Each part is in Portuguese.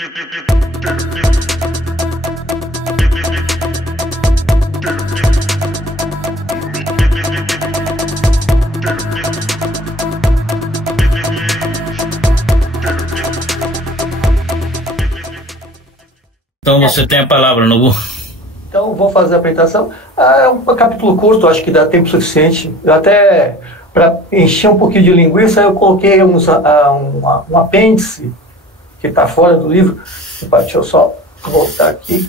Então você tem a palavra, Nobu. Então vou fazer a apresentação. É um capítulo curto, acho que dá tempo suficiente. Até para encher um pouquinho de linguiça, eu coloquei um apêndice que está fora do livro. Deixa eu só voltar aqui.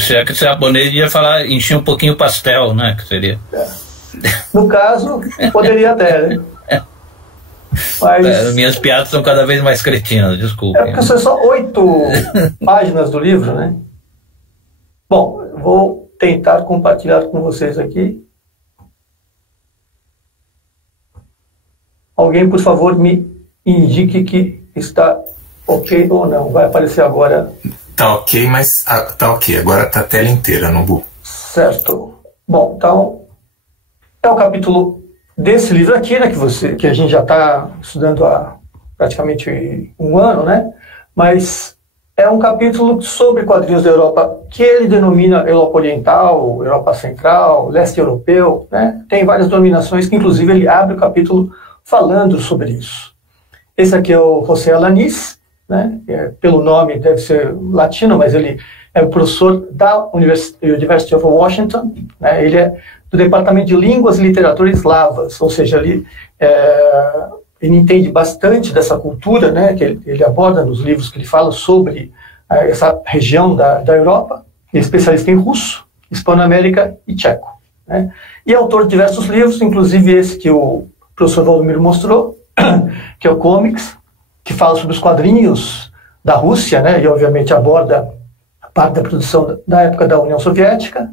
Se é japonês, ia falar encher um pouquinho o pastel, né? Que seria. No caso, poderia até, né? Mas minhas piadas são cada vez mais cretinas, desculpa. É porque são só 8 páginas do livro, né? Bom, eu vou tentar compartilhar com vocês aqui. Alguém, por favor, me indique que está ok ou não. Vai aparecer agora. Tá ok, mas tá ok. Agora tá a tela inteira, Nobu. Certo. Bom, então é o capítulo desse livro aqui, né, que a gente já está estudando há praticamente um ano, né? Mas é um capítulo sobre quadrinhos da Europa, que ele denomina Europa Oriental, Europa Central, Leste Europeu, né? Tem várias denominações que, inclusive, ele abre o capítulo falando sobre isso. Esse aqui é o José Alanis, né? Pelo nome deve ser latino, mas ele é o professor da University of Washington, né? Ele é do Departamento de Línguas e Literatura Eslavas, ou seja, ele entende bastante dessa cultura, né, que ele aborda nos livros que ele fala sobre essa região da Europa. Ele é especialista em russo, Hispano-América e tcheco, né, e é autor de diversos livros, inclusive esse que o professor Valdomiro mostrou, que é o Comics, que fala sobre os quadrinhos da Rússia, né, e obviamente aborda a parte da produção da época da União Soviética.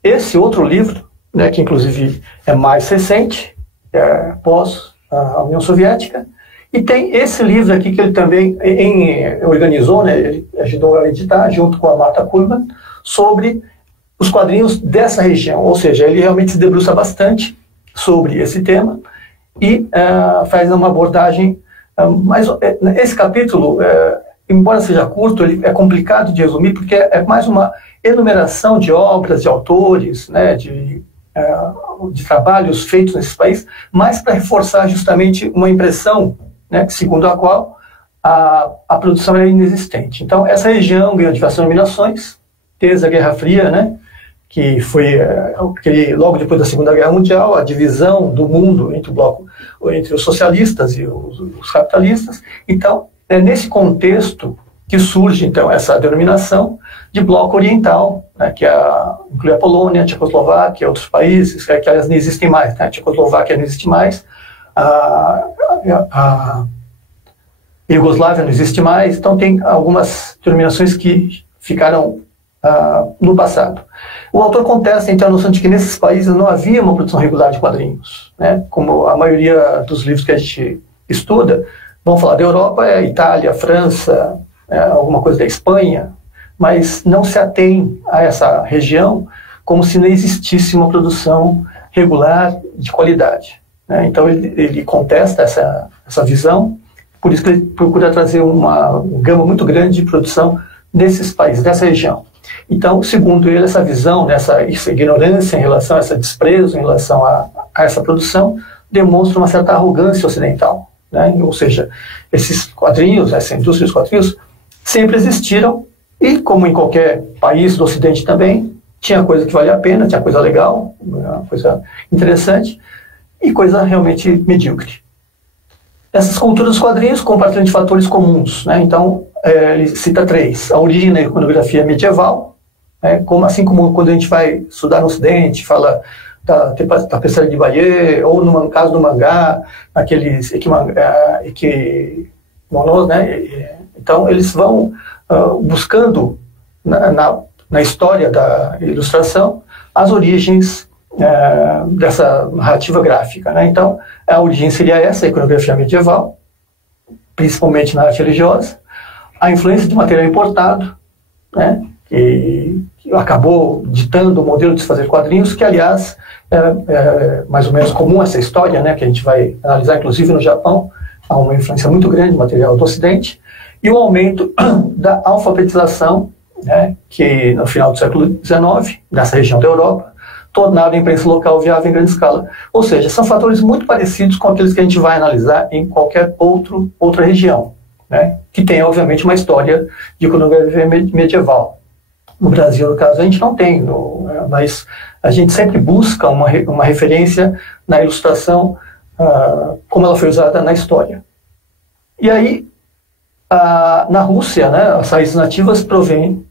Esse outro livro, né, que inclusive é mais recente, pós a União Soviética, e tem esse livro aqui que ele também organizou, né, ele ajudou a editar, junto com a Marta Kurban, sobre os quadrinhos dessa região, ou seja, ele realmente se debruça bastante sobre esse tema e faz uma abordagem, mas esse capítulo, embora seja curto, ele é complicado de resumir, porque é mais uma enumeração de obras, de autores, né, de trabalhos feitos nesse país, mas para reforçar justamente uma impressão, né, segundo a qual a produção é inexistente. Então, essa região ganhou diversas denominações, desde a Guerra Fria, né, que foi logo depois da Segunda Guerra Mundial, a divisão do mundo entre os socialistas e os capitalistas. Então, é nesse contexto que surge, então, essa denominação de bloco oriental, né, que inclui a Polônia, a Tchecoslováquia, outros países, que elas não existem mais, né? A Tchecoslováquia não existe mais, a Iugoslávia não existe mais, então tem algumas denominações que ficaram no passado. O autor contesta, então, a noção de que nesses países não havia uma produção regular de quadrinhos, né? Como a maioria dos livros que a gente estuda, vamos falar da Europa, Itália, França, alguma coisa da Espanha, mas não se atém a essa região como se não existisse uma produção regular de qualidade, né? Então ele contesta essa visão, por isso que ele procura trazer uma gama muito grande de produção nesses países, dessa região. Então, segundo ele, essa visão, essa ignorância em relação a esse desprezo em relação a essa produção, demonstra uma certa arrogância ocidental, né? Ou seja, esses quadrinhos, essa indústria dos quadrinhos, sempre existiram, e como em qualquer país do Ocidente também, tinha coisa que valia a pena, tinha coisa legal, coisa interessante, e coisa realmente medíocre. Essas culturas dos quadrinhos compartilham de fatores comuns, né? Então, ele cita 3. A origem da iconografia medieval, né? Assim como quando a gente vai estudar no Ocidente, fala da Tapeçaria de Bayeux, ou no caso do mangá, aqueles equimonos, né? Então, eles vão buscando na história da ilustração as origens dessa narrativa gráfica, né? Então, a origem seria essa, a iconografia medieval, principalmente na arte religiosa, a influência de material importado, né? Que acabou ditando o modelo de se fazer quadrinhos, que, aliás, é mais ou menos comum essa história, né? Que a gente vai analisar, inclusive no Japão, há uma influência muito grande do material do Ocidente. e o aumento da alfabetização, né, que no final do século XIX, nessa região da Europa, tornaram a imprensa local viável em grande escala. Ou seja, são fatores muito parecidos com aqueles que a gente vai analisar em qualquer outra região, né, que tem, obviamente, uma história de iconografia medieval. No Brasil, no caso, a gente não tem, mas a gente sempre busca uma referência na ilustração, como ela foi usada na história. E aí, na Rússia, né, as raízes nativas provêm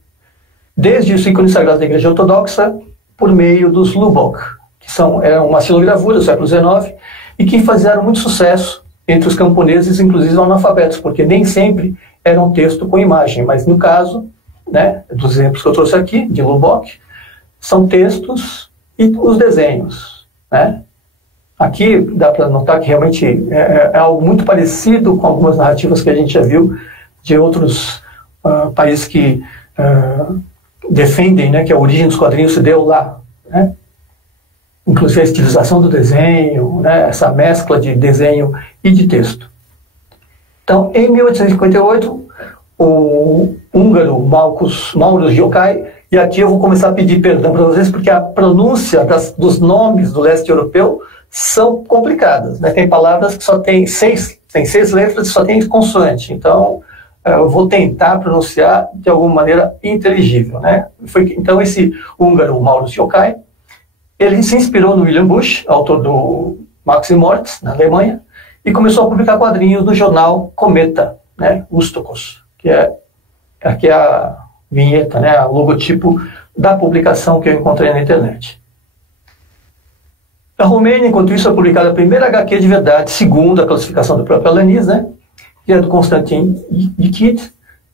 desde os ícones sagrados da Igreja Ortodoxa por meio dos lubok, que eram uma xilogravura do século XIX e que fizeram muito sucesso entre os camponeses, inclusive analfabetos, porque nem sempre era um texto com imagem, mas no caso, né, dos exemplos que eu trouxe aqui, de lubok, são textos e os desenhos, né? Aqui dá para notar que realmente é algo muito parecido com algumas narrativas que a gente já viu de outros países que defendem, né, que a origem dos quadrinhos se deu lá, né? Inclusive a estilização do desenho, né, essa mescla de desenho e de texto. Então, em 1858, o húngaro Maurus Jókai, e aqui eu vou começar a pedir perdão para vocês, porque a pronúncia dos nomes do leste europeu são complicadas, né? Tem palavras que só tem seis letras e só tem consoante. Então, eu vou tentar pronunciar de alguma maneira inteligível, né? Então, esse húngaro Maurus Jókai, ele se inspirou no William Busch, autor do Max e Moritz, na Alemanha, e começou a publicar quadrinhos no jornal Cometa, né? Ústocos, que aqui é a vinheta, né? O logotipo da publicação que eu encontrei na internet. Na Romênia, enquanto isso, é publicada a primeira HQ de verdade, segundo a classificação do próprio Alanis, né, que é do Konstantin Nikit,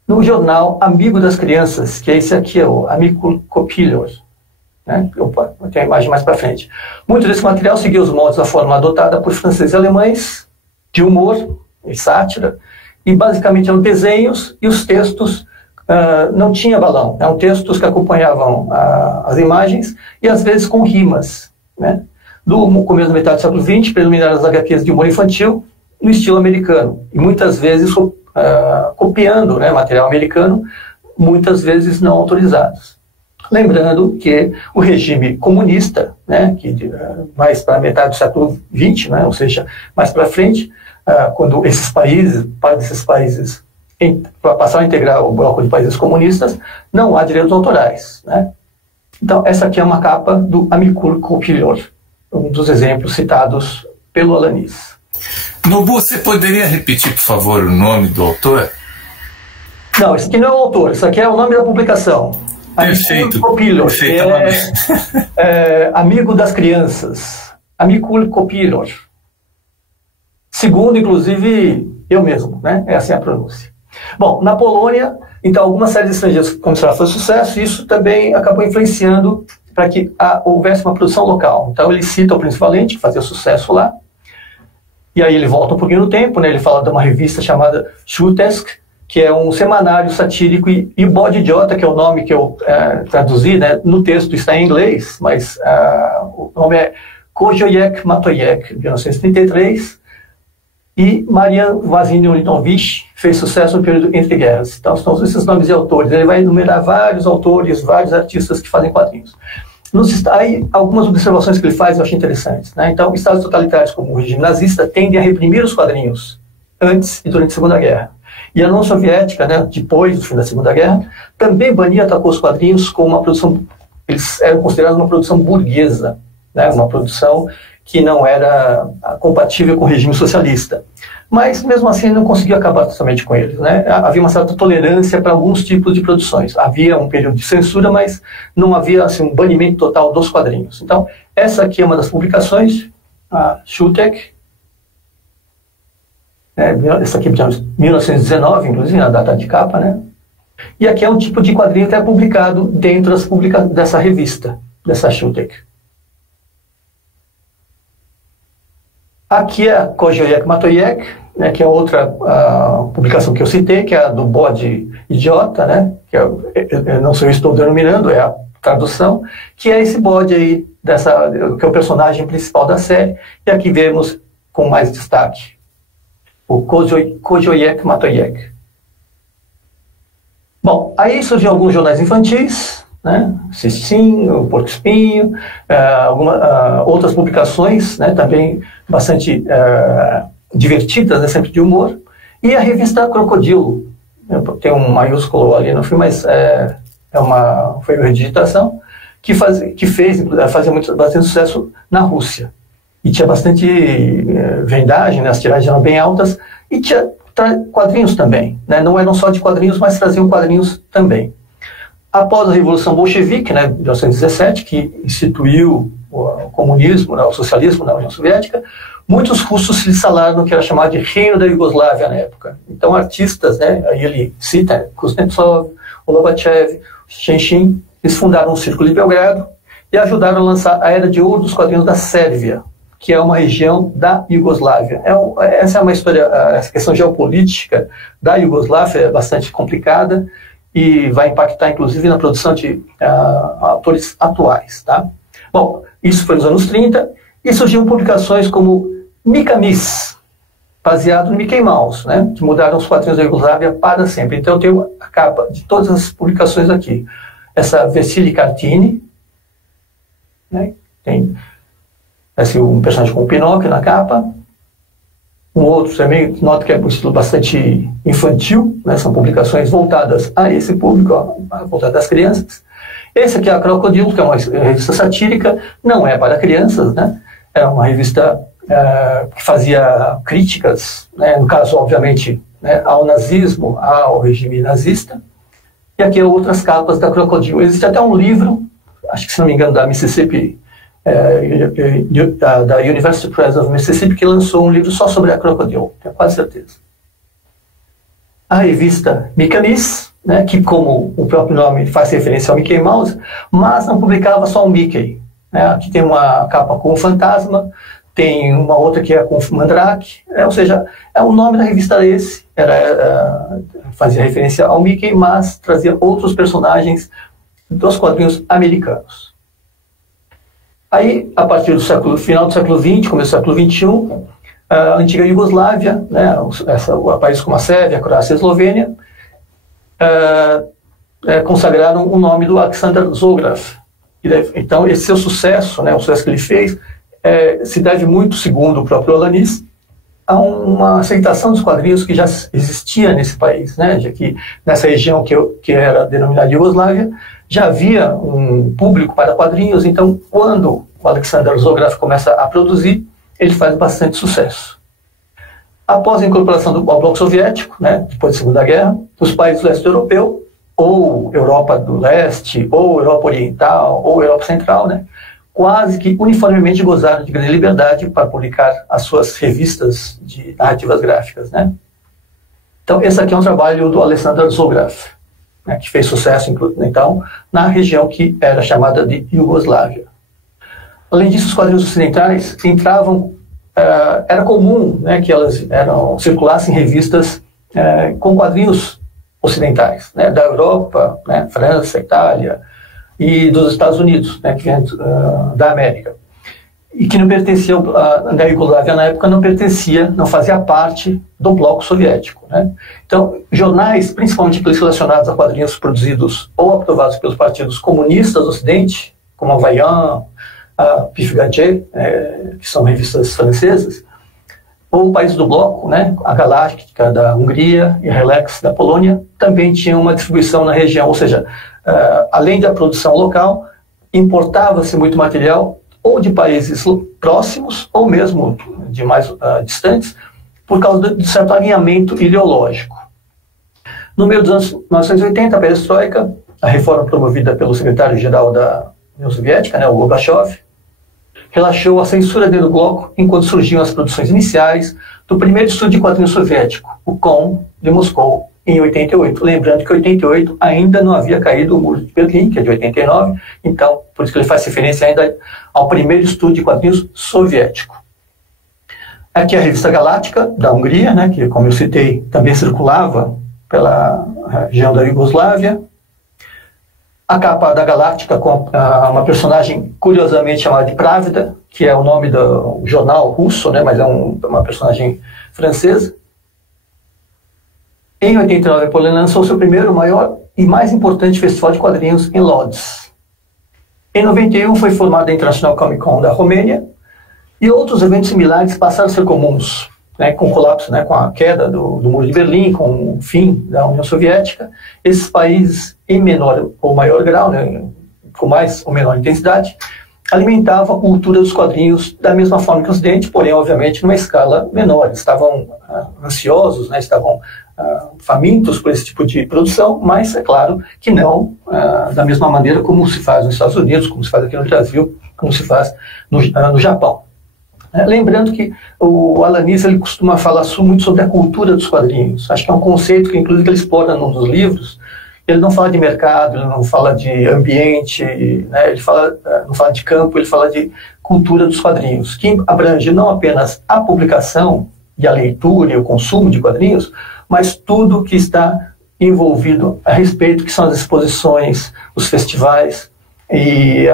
no jornal Amigo das Crianças, que é esse aqui, é o Amicul Copilor. Né? Opa, tem a imagem mais para frente. Muito desse material seguiu os moldes da forma adotada por franceses e alemães, de humor e sátira, e basicamente eram desenhos e os textos não tinha balão, eram textos que acompanhavam as imagens e às vezes com rimas, né? Do começo da metade do século XX, predominaram as HQs de humor infantil no estilo americano, e muitas vezes copiando, né, material americano, muitas vezes não autorizados. Lembrando que o regime comunista, né, que mais para a metade do século XX, né, ou seja, mais para frente, quando parte desses países passaram a integrar o bloco de países comunistas, não há direitos autorais, né? Então, essa aqui é uma capa do Amicul Copilor, um dos exemplos citados pelo Alanis. Nobu, você poderia repetir, por favor, o nome do autor? Não, esse aqui não é o autor, isso aqui é o nome da publicação. Perfeito. Copilor, amigo das crianças. Amicul Copilor. Segundo, inclusive, eu mesmo, né? Essa é a pronúncia. Bom, na Polônia, então, algumas séries estrangeiras começaram a fazer sucesso, e isso também acabou influenciando para que houvesse uma produção local. Então ele cita o Príncipe Valente, que fazia sucesso lá, e aí ele volta um pouquinho no tempo, né? Ele fala de uma revista chamada Chutesk, que é um semanário satírico, e o Bode Idiota, que é o nome que eu traduzi, né? No texto está em inglês, mas o nome é Kojoyek Matoyek, de 1933, e Marian Vazininovich fez sucesso no período entre guerras. Então são esses nomes de autores. Ele vai enumerar vários autores, vários artistas que fazem quadrinhos. Aí, algumas observações que ele faz eu acho interessantes, né? Então, estados totalitários como o regime nazista tendem a reprimir os quadrinhos antes e durante a Segunda Guerra. E a União Soviética, né, depois do fim da Segunda Guerra, também bania e atacou os quadrinhos como uma produção, eles eram considerados uma produção burguesa, né, uma produção que não era compatível com o regime socialista. Mas, mesmo assim, não conseguiu acabar totalmente com eles, né? Havia uma certa tolerância para alguns tipos de produções. Havia um período de censura, mas não havia assim, um banimento total dos quadrinhos. Então, essa aqui é uma das publicações, a Chutek, essa aqui é de 1919, inclusive, a data de capa, né? E aqui é um tipo de quadrinho que é publicado dentro dessa revista, dessa Chutek. Aqui é a Kojoyek Matoyek, né, que é outra publicação que eu citei, que é a do Bode Idiota, né, que eu não sei se estou denominando, é a tradução, que é esse bode aí, que é o personagem principal da série, e aqui vemos com mais destaque o Kojoyek Matoyek. Bom, aí surgiram alguns jornais infantis, né? Cestinho, o Porco Espinho, outras publicações, né? Também bastante divertidas, né? Sempre de humor, e a revista Crocodilo. Tem um maiúsculo ali no filme, mas foi uma redigitação que fazia bastante sucesso na Rússia. E tinha bastante vendagem, né? As tiragens eram bem altas, e tinha quadrinhos também, né? Não eram só de quadrinhos, mas traziam quadrinhos também. Após a Revolução Bolchevique, né, de 1917, que instituiu o comunismo, né, o socialismo na União Soviética, muitos russos se instalaram no que era chamado de Reino da Iugoslávia na época. Então, artistas, né, aí ele cita Kuznetsov, o Lobachev, Shenshin, eles fundaram o Círculo de Belgrado e ajudaram a lançar a Era de Ouro dos quadrinhos da Sérvia, que é uma região da Iugoslávia. Essa é uma história, essa questão geopolítica da Iugoslávia é bastante complicada e vai impactar, inclusive, na produção de autores atuais. Tá? Bom, isso foi nos anos 30, e surgiram publicações como Mika Miss, baseado no Mickey Mouse, né, que mudaram os quadrinhos da Iugoslávia para sempre. Então eu tenho a capa de todas as publicações aqui. Essa Vassili Kartini, né, tem um personagem com o Pinóquio na capa. Um outro também, nota que é um estilo bastante infantil, né? São publicações voltadas a esse público, voltadas às crianças. Esse aqui é a Crocodilo, que é uma revista satírica, não é para crianças, né? É uma revista que fazia críticas, né? No caso, obviamente, né, ao nazismo, ao regime nazista. E aqui outras capas da Crocodilo. Existe até um livro, acho que se não me engano, da Mississippi, da University Press of Mississippi, que lançou um livro só sobre a Crocodile, tenho quase certeza. A revista Mika Miss, né, que como o próprio nome faz referência ao Mickey Mouse, mas não publicava só o Mickey. Né? Aqui tem uma capa com o Fantasma, tem uma outra que é com o Mandrake, ou seja, o nome da revista era esse, fazia referência ao Mickey, mas trazia outros personagens dos quadrinhos americanos. Aí, a partir do final do século XX, começo do século XXI, a antiga Iugoslávia, né, países como a Sérvia, a Croácia e a Eslovênia, consagraram o nome do Aleksandar Zograf. Então, esse seu sucesso, né, o sucesso que ele fez, se deve muito, segundo o próprio Alanis, a uma aceitação dos quadrinhos que já existia nesse país, né, já que nessa região que era denominada Iugoslávia, já havia um público para quadrinhos. Então, quando o Aleksandar Zograf começa a produzir, ele faz bastante sucesso. Após a incorporação ao Bloco Soviético, né, depois da Segunda Guerra, os países do leste europeu, ou Europa do Leste, ou Europa Oriental, ou Europa Central, né, quase que uniformemente gozaram de grande liberdade para publicar as suas revistas de narrativas gráficas. Né. Então, esse aqui é um trabalho do Aleksandar Zograf, né, que fez sucesso, então, na região que era chamada de Iugoslávia. Além disso, os quadrinhos ocidentais entravam, era comum, né, que elas circulassem revistas com quadrinhos ocidentais, né, da Europa, né, França, Itália, e dos Estados Unidos, né, que vem da América. E que não pertencia, da Iugoslávia na época não fazia parte do bloco soviético. Né? Então, jornais, principalmente aqueles relacionados a quadrinhos produzidos ou aprovados pelos partidos comunistas do Ocidente, como a Vaillant, a Pif Gadget, que são revistas francesas, ou países do bloco, né, a Galáctica da Hungria e a Relax da Polônia, também tinham uma distribuição na região, ou seja, além da produção local, importava-se muito material ou de países próximos, ou mesmo de mais distantes, por causa de certo alinhamento ideológico. No meio dos anos 1980, a perestroika, a reforma promovida pelo secretário-geral da União Soviética, né, o Gorbachev, relaxou a censura dentro do bloco enquanto surgiam as produções iniciais do primeiro estúdio de quadrinho soviético, o KOM, de Moscou, em 88. Lembrando que em 88 ainda não havia caído o Muro de Berlim, que é de 89, então, por isso que ele faz referência ainda ao primeiro estúdio de quadrinhos soviético. Aqui é a revista Galáctica, da Hungria, né, que, como eu citei, também circulava pela região da Iugoslávia. A capa da Galáctica com uma personagem curiosamente chamada de Pravda, que é o nome do jornal russo, né, mas é uma personagem francesa. Em 89, a Polônia lançou seu primeiro maior e mais importante festival de quadrinhos em Lodz. Em 91 foi formada a International Comic Con da Romênia, e outros eventos similares passaram a ser comuns, né, com o colapso, né, com a queda do Muro de Berlim, com o fim da União Soviética. Esses países, em menor ou maior grau, né, com mais ou menor intensidade, alimentavam a cultura dos quadrinhos da mesma forma que o Ocidente, porém, obviamente, numa escala menor. Estavam ansiosos, né, estavam famintos por esse tipo de produção, mas é claro que não da mesma maneira como se faz nos Estados Unidos, como se faz aqui no Brasil, como se faz no Japão. Lembrando que o Alanis ele costuma falar muito sobre a cultura dos quadrinhos. Acho que é um conceito que, inclusive, ele explora num dos livros. Ele não fala de mercado, ele não fala de ambiente, né? Ele não fala de campo, ele fala de cultura dos quadrinhos, que abrange não apenas a publicação e a leitura e o consumo de quadrinhos, mas tudo que está envolvido a respeito, que são as exposições, os festivais e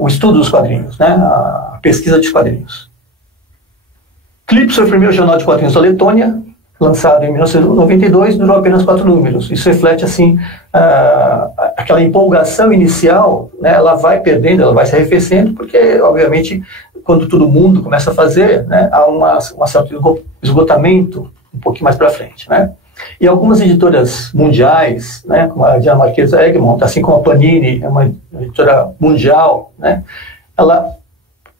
o estudo dos quadrinhos, né? A pesquisa de quadrinhos. Clips foi o primeiro jornal de quadrinhos da Letônia, lançado em 1992, durou apenas 4 números. Isso reflete, assim, aquela empolgação inicial, né, ela vai perdendo, ela vai se arrefecendo, porque, obviamente, quando todo mundo começa a fazer, né, há um certo esgotamento um pouquinho mais para frente, né? E algumas editoras mundiais, né, como a dinamarquesa Egmont, assim como a Panini, é uma editora mundial, né, ela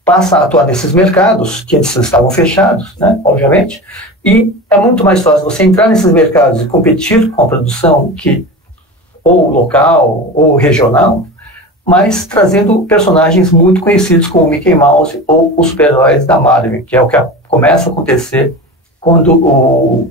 passa a atuar nesses mercados, que antes estavam fechados, né, obviamente, e é muito mais fácil você entrar nesses mercados e competir com a produção ou local ou regional, mas trazendo personagens muito conhecidos como Mickey Mouse ou os super-heróis da Marvel, que é o que começa a acontecer quando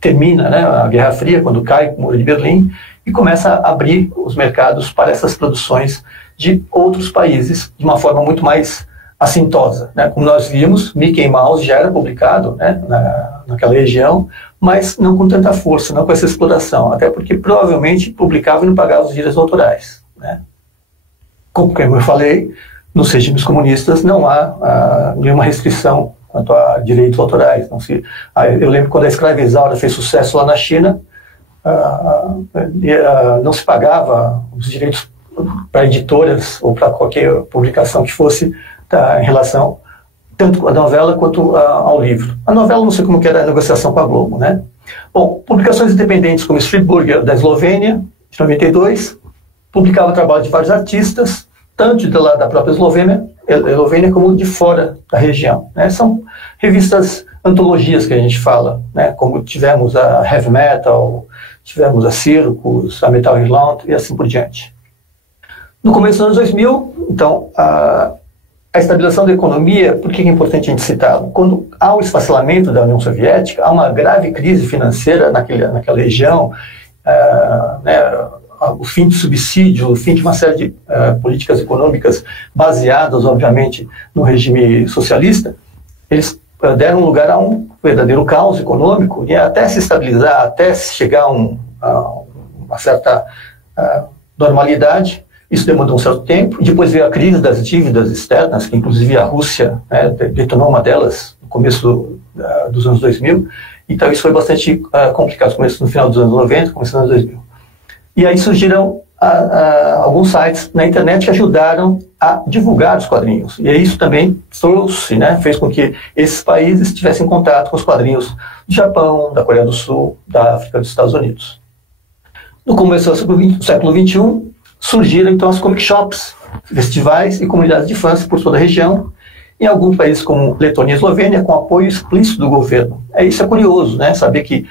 termina, né, a Guerra Fria, quando cai o Muro de Berlim, e começa a abrir os mercados para essas produções de outros países de uma forma muito mais assintosa, né? Como nós vimos, Mickey Mouse já era publicado, né, naquela região, mas não com tanta força, não com essa exploração, até porque provavelmente publicava e não pagava os direitos autorais, né? Como eu falei, nos regimes comunistas não há nenhuma restrição quanto a direitos autorais. Eu lembro quando a escrava Isaura fez sucesso lá na China, não se pagava os direitos para editoras ou para qualquer publicação que fosse, em relação tanto à novela quanto ao livro. A novela não sei como que era a negociação com a Globo, né? Bom, publicações independentes como Street Burger da Eslovênia, de 92, publicava trabalho de vários artistas, tanto da própria Eslovênia como de fora da região, né? São revistas, antologias que a gente fala, né? Como tivemos a Heavy Metal, tivemos a Circus, a Metal Irland e assim por diante. No começo dos anos 2000, então, a estabilização da economia, por que é importante a gente citá-lo? Quando há o esfacelamento da União Soviética, há uma grave crise financeira naquela região, né, o fim do subsídio, o fim de uma série de políticas econômicas baseadas, obviamente, no regime socialista, eles deram lugar a um verdadeiro caos econômico, e até se estabilizar, até chegar a uma certa normalidade. Isso demandou um certo tempo. Depois veio a crise das dívidas externas, que inclusive a Rússia, né, detonou uma delas no começo dos anos 2000. Então isso foi bastante complicado, no final dos anos 90, começo dos anos 2000. E aí surgiram alguns sites na internet que ajudaram a divulgar os quadrinhos. E isso também trouxe, né, fez com que esses países tivessem contato com os quadrinhos do Japão, da Coreia do Sul, da África, dos Estados Unidos. No começo do século XXI, surgiram então as comic shops, festivais e comunidades de fãs por toda a região, em alguns países como Letônia e Eslovênia, com apoio explícito do governo. Isso é curioso, né, saber que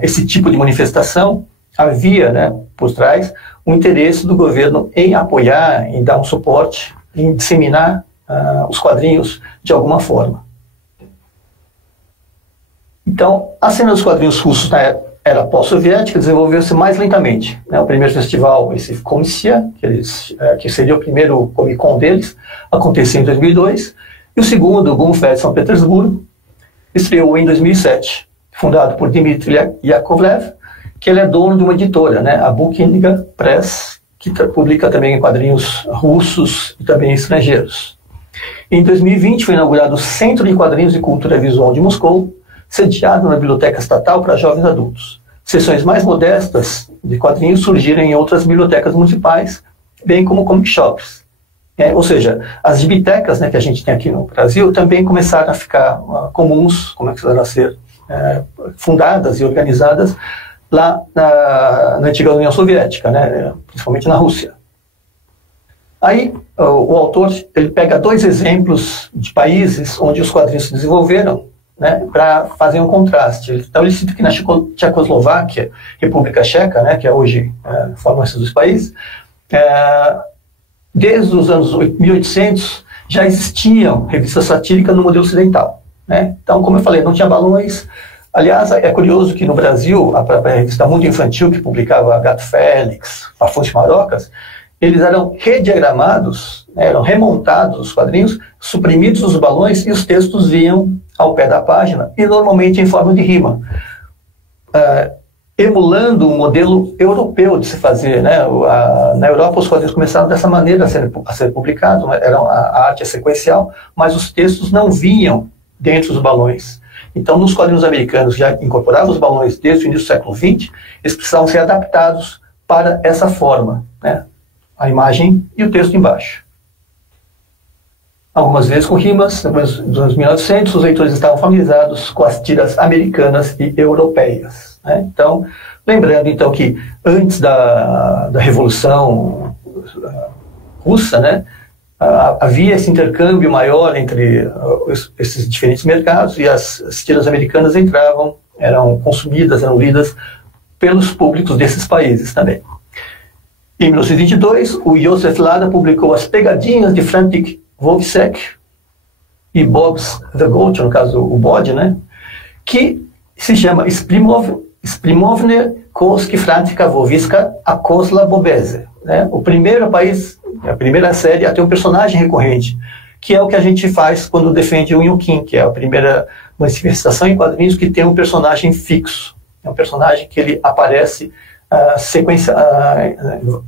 esse tipo de manifestação havia, né, por trás um interesse do governo em apoiar, em dar um suporte, em disseminar os quadrinhos de alguma forma. Então, a cena dos quadrinhos russos na era pós-soviética desenvolveu-se mais lentamente, né? O primeiro festival, esse Komissia, que seria o primeiro Comic Con deles, aconteceu em 2002, e o segundo, o Gumfest de São Petersburgo, estreou em 2007, fundado por Dmitry Yakovlev, que ele é dono de uma editora, né? A Bukiniga Press, que publica também quadrinhos russos e também estrangeiros. Em 2020 foi inaugurado o Centro de Quadrinhos e Cultura Visual de Moscou, sediado na Biblioteca Estatal para Jovens Adultos. seções mais modestas de quadrinhos surgiram em outras bibliotecas municipais, bem como comic shops. Ou seja, as gibitecas, né, que a gente tem aqui no Brasil também começaram a ficar comuns, começaram a ser fundadas e organizadas lá na antiga União Soviética, né, principalmente na Rússia. Aí o autor ele pega 2 exemplos de países onde os quadrinhos se desenvolveram, né, para fazer um contraste. Então ele cita que na Tchecoslováquia, República Tcheca, né, que é hoje formam esses 2 países, desde os anos 1800 já existiam revistas satíricas no modelo ocidental, né? Então, como eu falei, não tinha balões. Aliás, é curioso que no Brasil, a própria revista Mundo Infantil, que publicava Gato Félix, Afonso Marocas, eles eram rediagramados, né, eram remontados os quadrinhos, suprimidos os balões e os textos vinham ao pé da página, e normalmente em forma de rima, emulando um modelo europeu de se fazer, né? Na Europa os quadrinhos começaram dessa maneira a ser publicados, né? A arte é sequencial, mas os textos não vinham dentro dos balões. Então, nos quadrinhos americanos, já incorporavam os balões desde o início do século XX, eles precisavam ser adaptados para essa forma, né? A imagem e o texto embaixo. Algumas vezes com rimas. Depois dos anos 1900, os leitores estavam familiarizados com as tiras americanas e europeias, né? Então, lembrando então que antes da Revolução Russa, né, havia esse intercâmbio maior entre esses diferentes mercados, e as tiras americanas entravam, eram consumidas, eram lidas pelos públicos desses países também. Em 1922, o Joseph Lada publicou As Pegadinhas de Frantik Wolfsek e Bob's the Goat, no caso o bode, né, que se chama Sprimowne Koski Frantika Wowiska a Kosla Bobeze, né? O primeiro país, a primeira série a ter um personagem recorrente, que é o que a gente faz quando defende o Inhoquin, que é a primeira manifestação em quadrinhos que tem um personagem fixo. É um personagem que ele aparece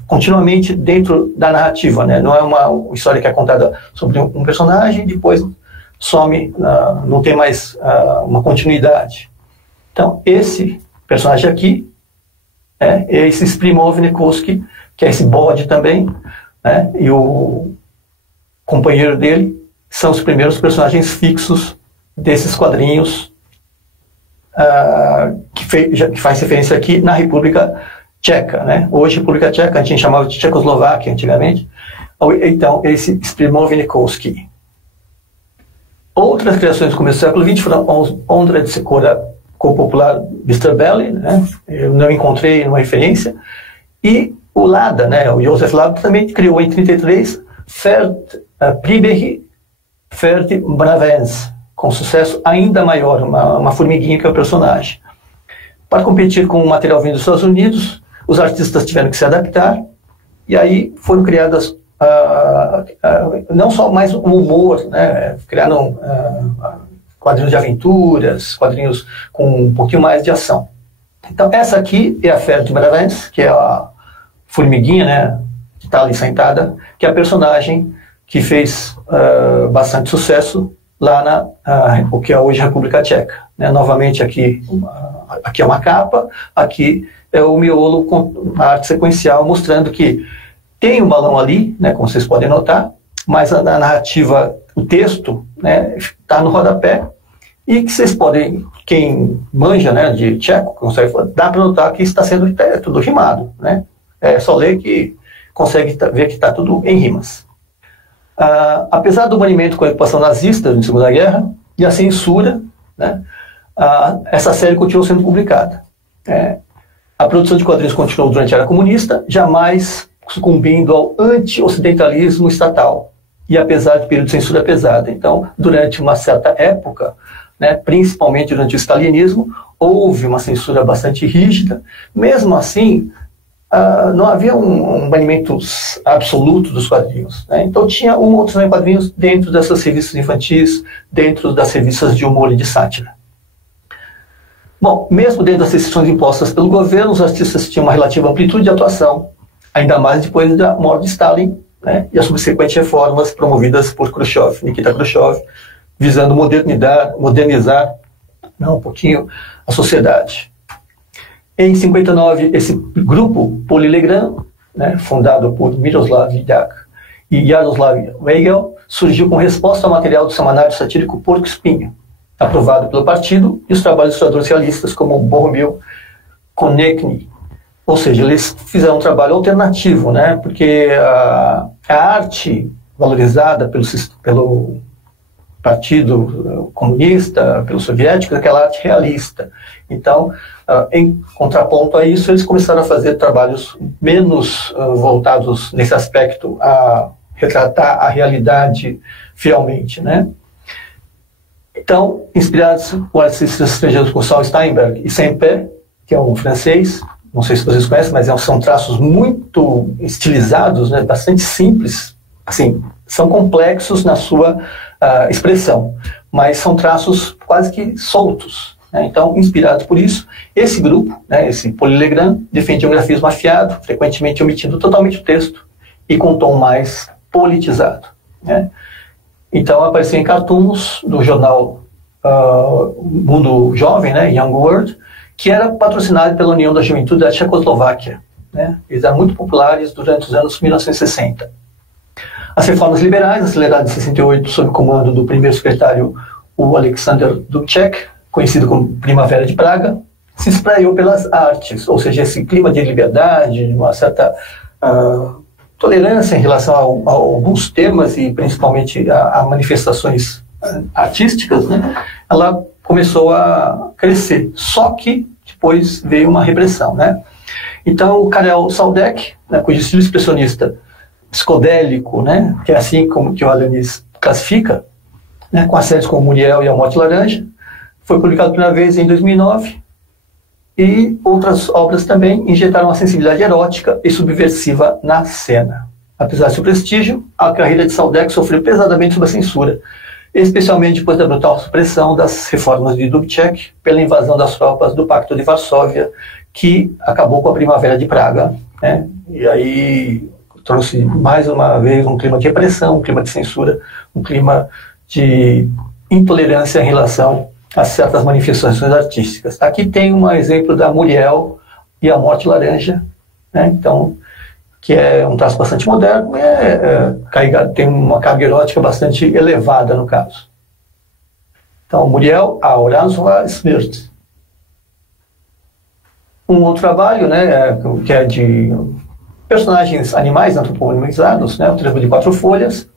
continuamente dentro da narrativa, né? Não é uma história que é contada sobre um personagem, depois some, não tem mais uma continuidade. Então, esse personagem aqui é esse Sprimowne Koski, que é esse bode também, né? E o companheiro dele são os primeiros personagens fixos desses quadrinhos que faz referência aqui na República Tcheca, né? Hoje República Tcheca, a gente chamava de Tchecoslováquia antigamente. Então, esse Sprimowne Koski. Outras criações do começo do século XX foram Ondra de Secora com o popular Mr. Belly, né? Eu não encontrei nenhuma referência. E o Lada, né? O Joseph Lada também criou em 1933 Pribehi Fert Bravens, com sucesso ainda maior, uma formiguinha que é o personagem. Para competir com o material vindo dos Estados Unidos, os artistas tiveram que se adaptar, e aí foram criadas não só mais o humor, né? Criaram quadrinhos de aventuras, quadrinhos com um pouquinho mais de ação. Então essa aqui é a Fert Bravens, que é a formiguinha, né, que está ali sentada, que é a personagem que fez bastante sucesso lá o que é hoje a República Tcheca, né? Novamente aqui é uma capa, aqui é o miolo com a arte sequencial, mostrando que tem um balão ali, né, como vocês podem notar, mas a narrativa, o texto, né, está no rodapé, e que vocês podem, quem manja, né, de tcheco, consegue, dá para notar que está sendo tudo rimado, né? É só ler que consegue ver que está tudo em rimas. Apesar do banimento com a ocupação nazista na Segunda Guerra e a censura, né, essa série continuou sendo publicada. A produção de quadrinhos continuou durante a era comunista, jamais sucumbindo ao anti-ocidentalismo estatal, e apesar de período de censura pesada. Então, durante uma certa época, né, principalmente durante o stalinismo, houve uma censura bastante rígida. Mesmo assim, não havia um banimento absoluto dos quadrinhos, né? Então tinha uma ou outra quadrinhos dentro dessas revistas infantis, dentro das revistas de humor e de sátira. Bom, mesmo dentro das restrições impostas pelo governo, os artistas tinham uma relativa amplitude de atuação, ainda mais depois da morte de Stalin, né, e as subsequentes reformas promovidas por Nikita Khrushchev, visando modernizar um pouquinho a sociedade. Em 59, esse grupo Polylegram, né, fundado por Miroslav Vidyak e Jaroslav Weigel, surgiu com resposta ao material do semanário satírico Porco Espinho, aprovado pelo partido, e os trabalhos de historiadores realistas como Bohumil Konecny. Ou seja, eles fizeram um trabalho alternativo, né, porque a arte valorizada pelo Partido Comunista, pelos soviéticos, aquela arte realista. Então, em contraponto a isso, eles começaram a fazer trabalhos menos voltados nesse aspecto a retratar a realidade fielmente, né? Então, inspirados por artistas estrangeiros como Saul Steinberg e Saint-Pé, que é um francês, não sei se vocês conhecem, mas são traços muito estilizados, né, bastante simples, assim, são complexos na sua expressão, mas são traços quase que soltos, né? Então, inspirados por isso, esse grupo, né, esse Polylegram, defendia um grafismo afiado, frequentemente omitindo totalmente o texto e com um tom mais politizado, né? Então, apareceu em cartoons do jornal Mundo Jovem, né, Young World, que era patrocinado pela União da Juventude da Tchecoslováquia, né? Eles eram muito populares durante os anos 1960. As reformas liberais, aceleradas em 68 sob o comando do primeiro secretário, o Alexander Dubček, conhecido como Primavera de Praga, se espraiou pelas artes, ou seja, esse clima de liberdade, uma certa tolerância em relação a alguns temas e principalmente a manifestações artísticas, né? Ela começou a crescer, só que depois veio uma repressão, né? Então, o Karel Saldek, né, cujo estilo expressionista psicodélico, né, que é assim como que o Alanis classifica, né, com as séries como Muriel e A Morte Laranja, foi publicado pela primeira vez em 2009, e outras obras também injetaram uma sensibilidade erótica e subversiva na cena. Apesar de seu prestígio, a carreira de Saldek sofreu pesadamente sob a censura, especialmente depois da brutal supressão das reformas de Dubček pela invasão das tropas do Pacto de Varsóvia, que acabou com a Primavera de Praga, né, e aí trouxe mais uma vez um clima de repressão, um clima de censura, um clima de intolerância em relação a certas manifestações artísticas. Aqui tem um exemplo da Muriel e A Morte Laranja, né? Então, que é um traço bastante moderno, tem uma carga erótica bastante elevada no caso. Então, Muriel, a Oranžová Smrt. Um outro trabalho, né, que é de personagens animais antropomorfizados, né, o Trevo de Quatro Folhas,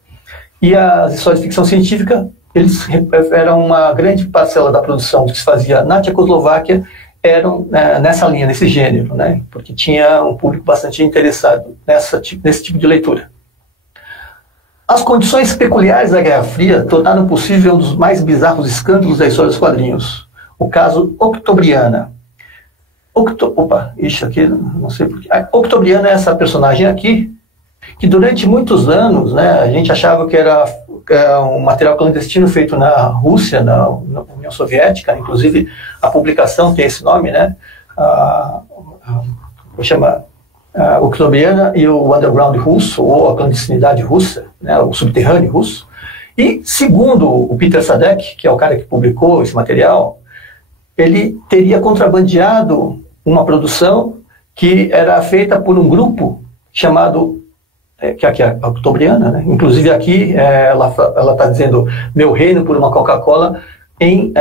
e as histórias de ficção científica, eles eram uma grande parcela da produção que se fazia na Tchecoslováquia, eram nessa linha, nesse gênero, né, porque tinha um público bastante interessado nesse tipo de leitura. As condições peculiares da Guerra Fria tornaram possível um dos mais bizarros escândalos da história dos quadrinhos, o caso Octobriana. Isso aqui, não sei porquê. A Octobriana é essa personagem aqui, que durante muitos anos, né, a gente achava que era um material clandestino feito na Rússia, na União Soviética, inclusive a publicação tem esse nome, né, chama Octobriana e o Underground Russo, ou a clandestinidade russa, né, o subterrâneo russo. E segundo o Peter Sadek, que é o cara que publicou esse material, ele teria contrabandeado uma produção que era feita por um grupo chamado, que aqui é a Octobriana, né? Inclusive aqui ela está dizendo meu reino por uma Coca-Cola em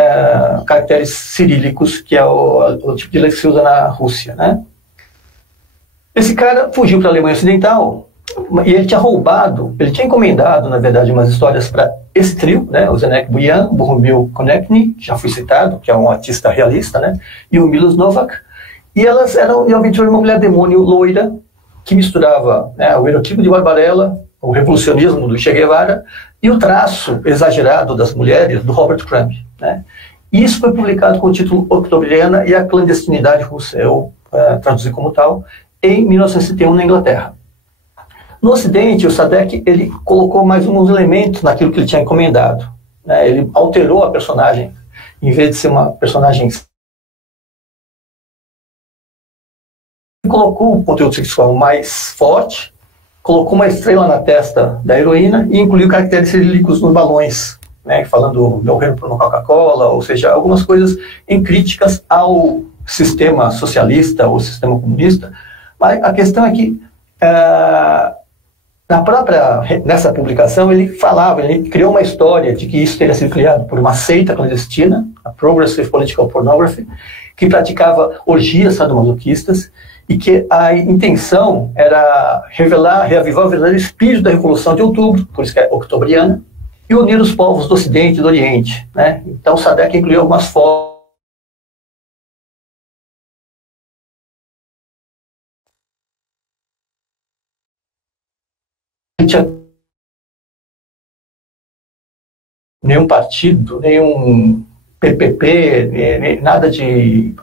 caracteres cirílicos, que é o tipo de letra que se usa na Rússia, né? Esse cara fugiu para a Alemanha Ocidental e ele tinha encomendado, na verdade, umas histórias para esse trio, né, o Zdeněk Bujan, Bohumil Konecny, que já foi citado, que é um artista realista, né, e o Milos Novak, e elas eram de aventura de uma mulher demônio loira, que misturava, né, o erotismo de Barbarella, o revolucionismo do Che Guevara, e o traço exagerado das mulheres do Robert Crumb, né. E isso foi publicado com o título Octobriana e a Clandestinidade Russa, eu traduzi como tal, em 1971 na Inglaterra. No Ocidente, o Sadek ele colocou mais uns elementos naquilo que ele tinha encomendado, né? Ele alterou a personagem, em vez de ser uma personagem, colocou o conteúdo sexual mais forte, colocou uma estrela na testa da heroína e incluiu caracteres cirílicos nos balões, né? Falando meu reino por uma Coca-Cola, ou seja, algumas coisas em críticas ao sistema socialista ou sistema comunista, mas a questão é que nessa publicação ele criou uma história de que isso teria sido criado por uma seita clandestina, a Progressive Political Pornography, que praticava orgias sadomasoquistas e que a intenção era reavivar o verdadeiro espírito da Revolução de Outubro, por isso que é octobriana, e unir os povos do Ocidente e do Oriente, né? Então Sadek incluiu algumas formas nenhum partido, nenhum PPP, nada de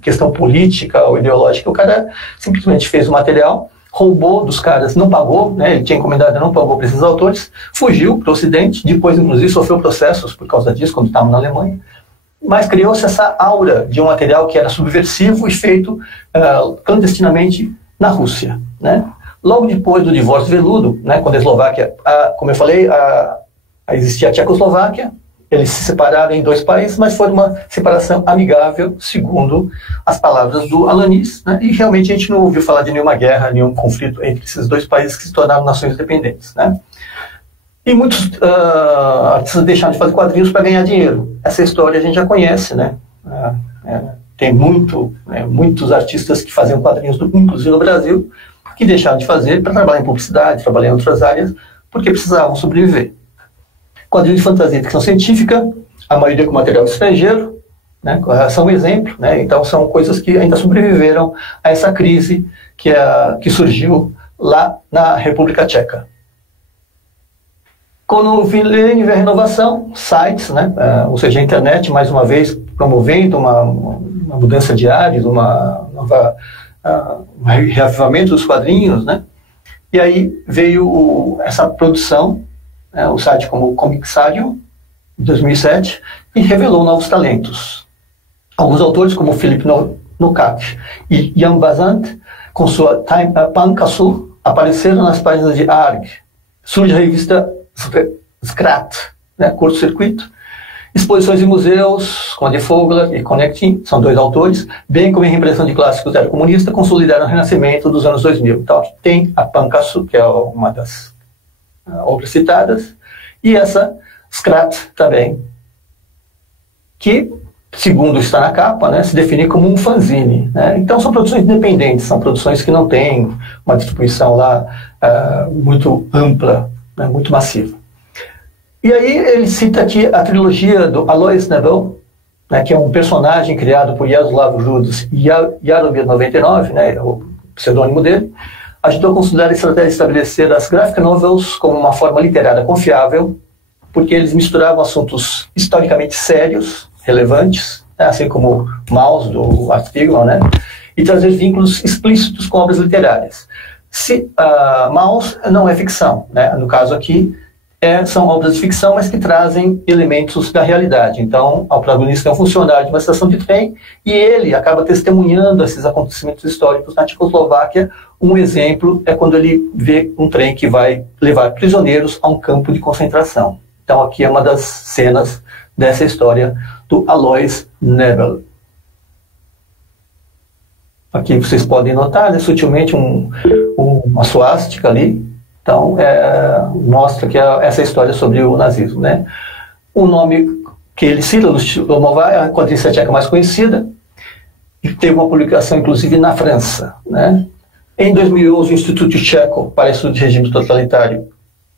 questão política ou ideológica. O cara simplesmente fez o material, roubou dos caras, não pagou, né? Ele tinha encomendado, não pagou para esses autores, fugiu para o Ocidente, depois inclusive sofreu processos por causa disso quando estava na Alemanha, mas criou-se essa aura de um material que era subversivo e feito clandestinamente na Rússia, né? Logo depois do divórcio veludo, né, quando a Eslováquia, como eu falei, existia a Tchecoslováquia, eles se separaram em 2 países, mas foi uma separação amigável, segundo as palavras do Alanis, né, e realmente a gente não ouviu falar de nenhuma guerra, nenhum conflito entre esses 2 países que se tornaram nações independentes, né. E muitos artistas deixaram de fazer quadrinhos para ganhar dinheiro. Essa história a gente já conhece, né. Tem muitos artistas que faziam quadrinhos, inclusive no Brasil, que deixaram de fazer para trabalhar em publicidade, trabalhar em outras áreas, porque precisavam sobreviver. Quadrinhos de fantasia e ficção científica, a maioria com material estrangeiro, né, são um exemplo, né, então são coisas que ainda sobreviveram a essa crise que surgiu lá na República Tcheca. Quando vem a renovação, sites, né, ou seja, a internet, mais uma vez, promovendo uma mudança de ares, um reavivamento dos quadrinhos, né? E aí veio essa produção, o site como Comixário, em 2007, e revelou novos talentos. Alguns autores, como Philippe Nokak e Jan Bazant, com sua Pankasu, apareceram nas páginas de ARG. Surge a revista Skrat, né, curto-circuito, exposições em museus, como a de Fogler e Connecting, são 2 autores, bem como em reimpressão de clássicos da era comunista, consolidaram o renascimento dos anos 2000. Então, aqui tem a Pankasu, que é uma das obras citadas, e essa Skrat também, que, segundo está na capa, né, se define como um fanzine, né? Então, são produções independentes, são produções que não têm uma distribuição lá muito ampla, né, muito massiva. E aí ele cita aqui a trilogia do Alois Nebel, né, que é um personagem criado por Jaroslav Judas e Jaromir 99, né, o pseudônimo dele, ajudou a consolidar a estratégia de estabelecer as graphic novels como uma forma literária confiável, porque eles misturavam assuntos historicamente sérios, relevantes, né, assim como Maus, do Art Spiegelman, né, e trazer vínculos explícitos com obras literárias. Maus não é ficção, né, no caso aqui, são obras de ficção, mas que trazem elementos da realidade. Então, o protagonista é um funcionário de uma estação de trem e ele acaba testemunhando esses acontecimentos históricos na Tchecoslováquia. Um exemplo é quando ele vê um trem que vai levar prisioneiros a um campo de concentração. Então, aqui é uma das cenas dessa história do Alois Nebel. Aqui vocês podem notar, né, sutilmente uma suástica ali. Então, mostra que essa história sobre o nazismo, né? O nome que ele cita, Lomová, é a quadrinista tcheca mais conhecida, e teve uma publicação, inclusive, na França, né? Em 2011, o Instituto Tcheco para Estudo de Regime Totalitário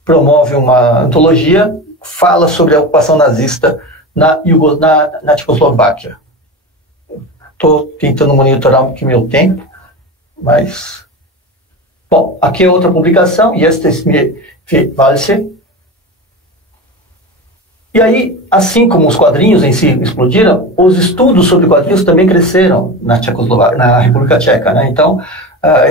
promove uma antologia, fala sobre a ocupação nazista na Tchecoslováquia. Estou tentando monitorar aqui meu tempo, mas... Bom, aqui é outra publicação, Este ist mir Walse. E aí, assim como os quadrinhos em si explodiram, os estudos sobre quadrinhos também cresceram na República Tcheca, né? Então,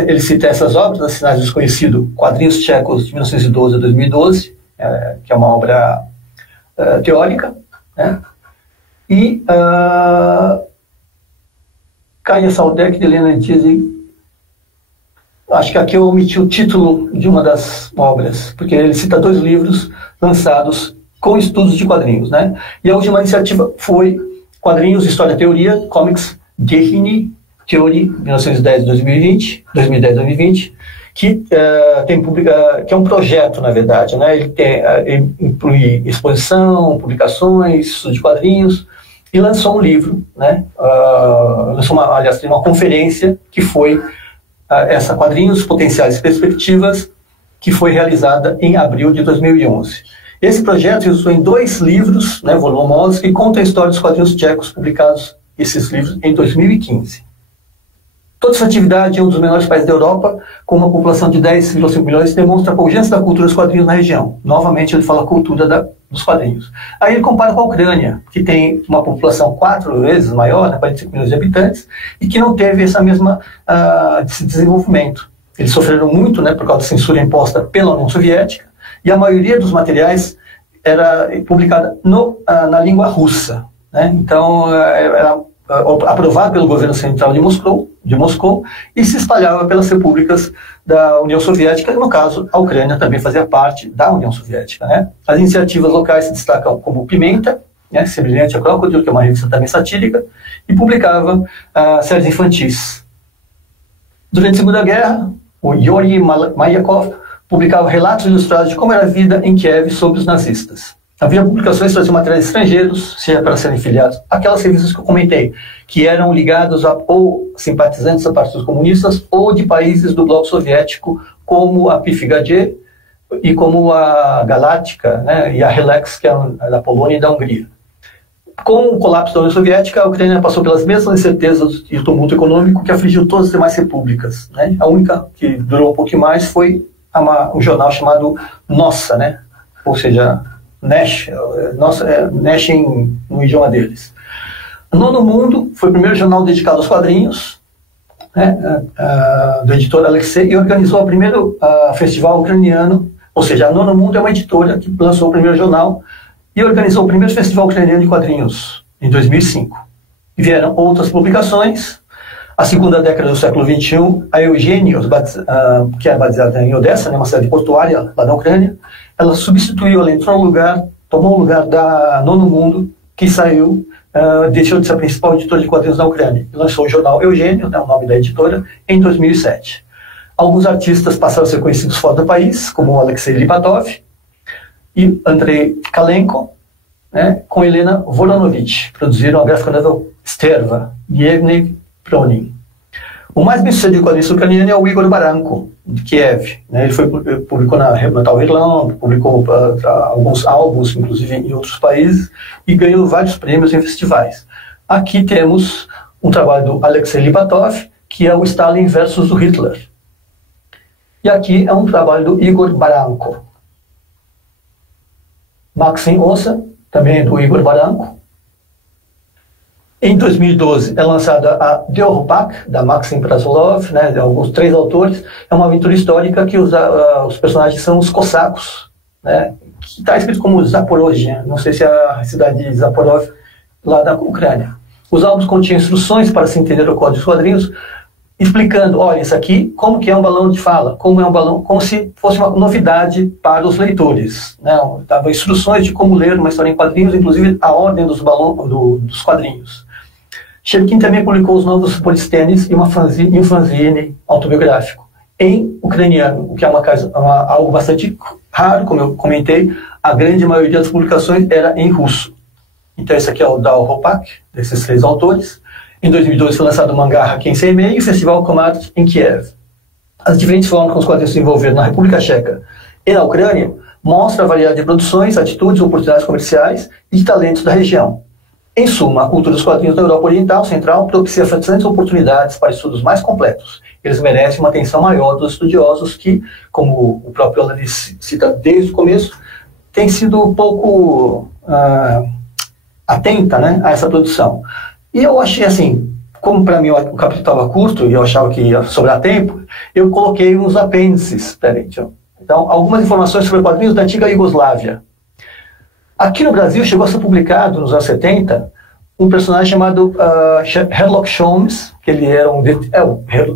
ele cita essas obras, As Sinais do Desconhecido, Quadrinhos Tchecos de 1912 a 2012, que é uma obra teórica, né? E Kaja Saldek, de Helena Tizzi. Acho que aqui eu omiti o título de uma das obras, porque ele cita 2 livros lançados com estudos de quadrinhos, né? E a última iniciativa foi Quadrinhos, História e Teoria, Comics Dějiny, Theory, 2010-2020, que é um projeto, na verdade, né? Ele inclui exposição, publicações, estudo de quadrinhos, e lançou um livro, né? Aliás, tem uma conferência que foi essa Quadrinhos, Potenciais e Perspectivas, que foi realizada em abril de 2011. Esse projeto resultou em 2 livros, né, volumosos, que contam a história dos quadrinhos tchecos, publicados esses livros em 2015. Toda essa atividade é um dos menores países da Europa, com uma população de 10,5 milhões, demonstra a pungência da cultura dos quadrinhos na região. Novamente, ele fala a cultura dos quadrinhos. Aí ele compara com a Ucrânia, que tem uma população 4 vezes maior, né, 45 milhões de habitantes, e que não teve essa mesma esse desenvolvimento. Eles sofreram muito, né, por causa da censura imposta pela União Soviética, e a maioria dos materiais era publicada na língua russa, né? Então, era aprovado pelo governo central de Moscou e se espalhava pelas repúblicas da União Soviética. No caso, a Ucrânia também fazia parte da União Soviética, né? As iniciativas locais se destacam como Pimenta, né, Semelhante a Crocodile, que é uma revista também satírica, e publicava séries infantis. Durante a Segunda Guerra, o Yuri Mayakov publicava relatos ilustrados de como era a vida em Kiev sob os nazistas. Havia publicações que traziam materiais estrangeiros, seja para serem filiados aquelas revistas que eu comentei, que eram ligados ou simpatizantes a partidos comunistas ou de países do bloco soviético, como a PIFGAD e como a Galáctica, né, e a Relax, que é da Polônia e da Hungria. Com o colapso da União Soviética, a Ucrânia passou pelas mesmas incertezas e tumulto econômico que afligiu todas as demais repúblicas, né? A única que durou um pouquinho mais foi um jornal chamado Nossa, né? Ou seja, Nesh no idioma deles. Nono Mundo foi o primeiro jornal dedicado aos quadrinhos, né, do editor Alexei, e organizou o primeiro festival ucraniano, ou seja, a Nono Mundo é uma editora que lançou o primeiro jornal e organizou o primeiro festival ucraniano de quadrinhos em 2005. E vieram outras publicações. A segunda década do século XXI, a Eugênia, que é baseada em Odessa, né, uma cidade portuária lá da Ucrânia, ela substituiu, ela tomou o lugar da Nono Mundo, que deixou de ser a principal editora de quadrinhos da Ucrânia. E lançou o jornal Eugênio, né, o nome da editora, em 2007. Alguns artistas passaram a ser conhecidos fora do país, como Alexei Lipatov e Andrei Kalenko, né, com Helena Voronovich. Produziram a gráfica novel Sterva, de Evgeny Pronin. O mais bem-sucedido quadrinista ucraniano é o Igor Baranko, de Kiev. Né? Ele publicou na Metal Irlanda, publicou alguns álbuns, inclusive em outros países, e ganhou vários prêmios em festivais. Aqui temos um trabalho do Alexei Lipatov, que é o Stalin versus o Hitler. E aqui é um trabalho do Igor Baranko. Maxim Ossa, também do Igor Baranko. Em 2012 é lançada a The Horpak, da Maxim Prasolov, né, de alguns 3 autores. É uma aventura histórica que os personagens são os cossacos, né, que está escrito como Zaporozhye, não sei se é a cidade de Zaporov, lá da Ucrânia. Os álbuns continham instruções para se entender o código dos quadrinhos, explicando, olha, isso aqui, como que é um balão de fala, como é um balão, como se fosse uma novidade para os leitores, né? Dava instruções de como ler uma história em quadrinhos, inclusive a ordem dos quadrinhos. Shevkin também publicou os novos Polistênis e um fanzine autobiográfico em ucraniano, o que é algo bastante raro, como eu comentei. A grande maioria das publicações era em russo. Então esse aqui é o da Horpak, desses 3 autores. Em 2012 foi lançado o mangá Haken Seimei e o Festival Komart em Kiev. As diferentes formas que os quadrinhos se envolveram na República Tcheca e na Ucrânia mostram a variedade de produções, atitudes, oportunidades comerciais e talentos da região. Em suma, a cultura dos quadrinhos da Europa Oriental Central propicia fascinantes oportunidades para estudos mais completos. Eles merecem uma atenção maior dos estudiosos que, como o próprio Alan cita desde o começo, tem sido um pouco atenta, né, a essa produção. E eu achei assim, como para mim o capítulo estava curto e eu achava que ia sobrar tempo, eu coloquei uns apêndices. Então, algumas informações sobre quadrinhos da antiga Iugoslávia. Aqui no Brasil chegou a ser publicado, nos anos 70, um personagem chamado Sherlock Holmes, que ele era o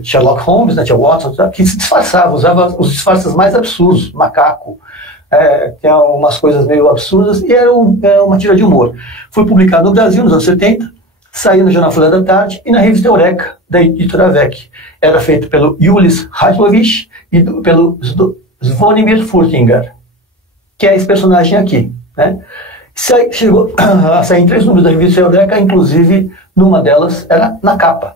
Sherlock Holmes, né, tinha Watson, que se disfarçava, usava os disfarces mais absurdos, macaco, tinha umas coisas meio absurdas, e era uma tira de humor. Foi publicado no Brasil, nos anos 70, saía no Jornal Folha da Tarde e na revista Eureka, da editora VEC. Era feito pelo Julius Hartlovich e pelo Zvonimir Furtinger, que é esse personagem aqui, né? Chegou a sair em 3 números da revista Eureka, inclusive numa delas era na capa.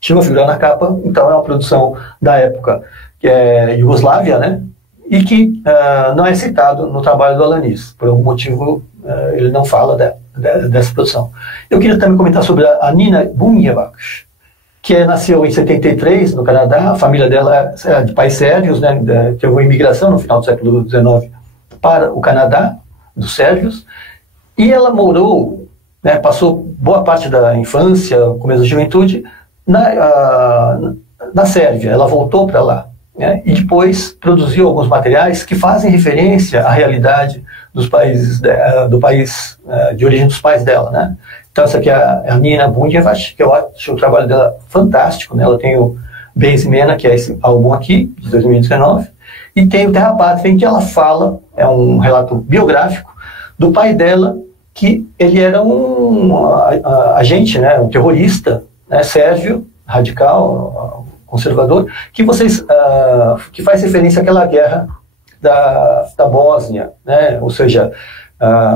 Chegou a figurar na capa, então é uma produção da época, que é Iugoslávia, né? E que não é citado no trabalho do Alanis. Por algum motivo, ele não fala dessa produção. Eu queria também comentar sobre a Nina Bunjevac, que nasceu em 73 no Canadá. A família dela é de pais sérvios, né? Teve uma imigração no final do século XIX para o Canadá, dos sérvios, e ela morou, né, passou boa parte da infância, começo da juventude, na Sérvia. Ela voltou para lá, né, e depois produziu alguns materiais que fazem referência à realidade dos países, do país de origem dos pais dela, né. Então essa aqui é a Nina Bunjevac, que eu acho o trabalho dela fantástico, né. Ela tem o Benzimena, que é esse álbum aqui, de 2019, e tem o Terra Pátria, em que ela fala, é um relato biográfico, do pai dela, que ele era um agente, né, um terrorista, né, sérvio, radical, conservador, que faz referência àquela guerra da Bósnia, né, ou seja,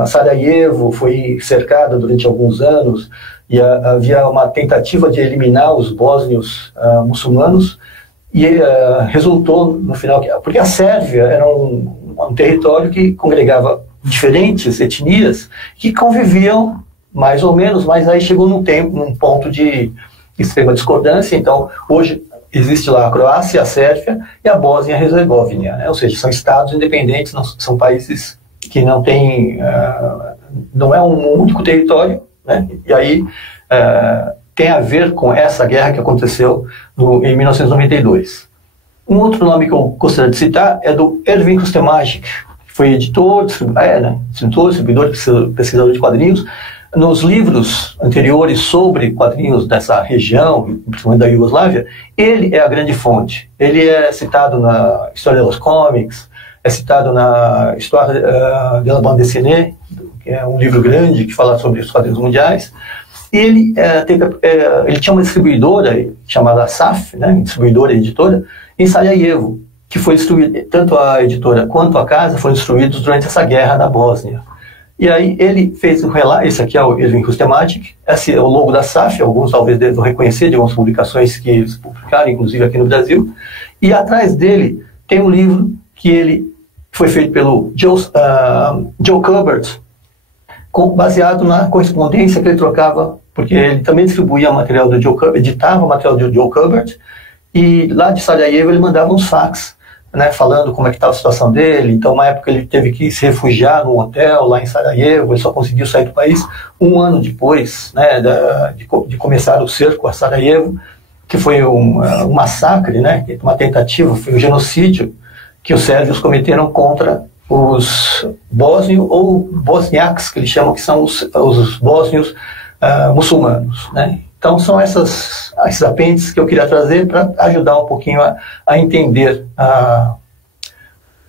Sarajevo foi cercada durante alguns anos e havia uma tentativa de eliminar os bósnios muçulmanos, e resultou no final, porque a Sérvia era um território que congregava diferentes etnias que conviviam mais ou menos, mas aí chegou num ponto de extrema discordância. Então hoje existe lá a Croácia, a Sérvia e a Bósnia e Herzegovina, né? Ou seja, são estados independentes, não, são países que não têm, não é um único território, né? E aí tem a ver com essa guerra que aconteceu em 1992. Um outro nome que eu gostaria de citar é do Erwin Kustemagic, que foi editor, distribuidor, pesquisador de quadrinhos. Nos livros anteriores sobre quadrinhos dessa região, principalmente da Iugoslávia, ele é a grande fonte. Ele é citado na História dos Comics, é citado na História de la Bande Dessinée, que é um livro grande que fala sobre os quadrinhos mundiais. E ele tinha uma distribuidora chamada SAF, né, distribuidora e editora, em Sarajevo, que foi destruída, tanto a editora quanto a casa foram destruídos durante essa guerra da Bósnia. E aí ele fez um relato, esse aqui é o Erwin Kustemagic, esse é o logo da SAF, alguns talvez devam reconhecer de algumas publicações que eles publicaram, inclusive aqui no Brasil, e atrás dele tem um livro que ele foi feito pelo Joe Kubert, baseado na correspondência que ele trocava, porque ele também distribuía material do Joe Kubert, editava material do Joe Kubert, e lá de Sarajevo ele mandava uns fax, né, falando como é que estava a situação dele. Então, uma época ele teve que se refugiar num hotel lá em Sarajevo, ele só conseguiu sair do país um ano depois, né, de começar o cerco a Sarajevo, que foi um massacre, né, uma tentativa, foi um genocídio que os sérvios cometeram contra os bósnios, ou bosniaques, que eles chamam, que são os bósnios muçulmanos, né. Então são esses apêndices que eu queria trazer para ajudar um pouquinho a entender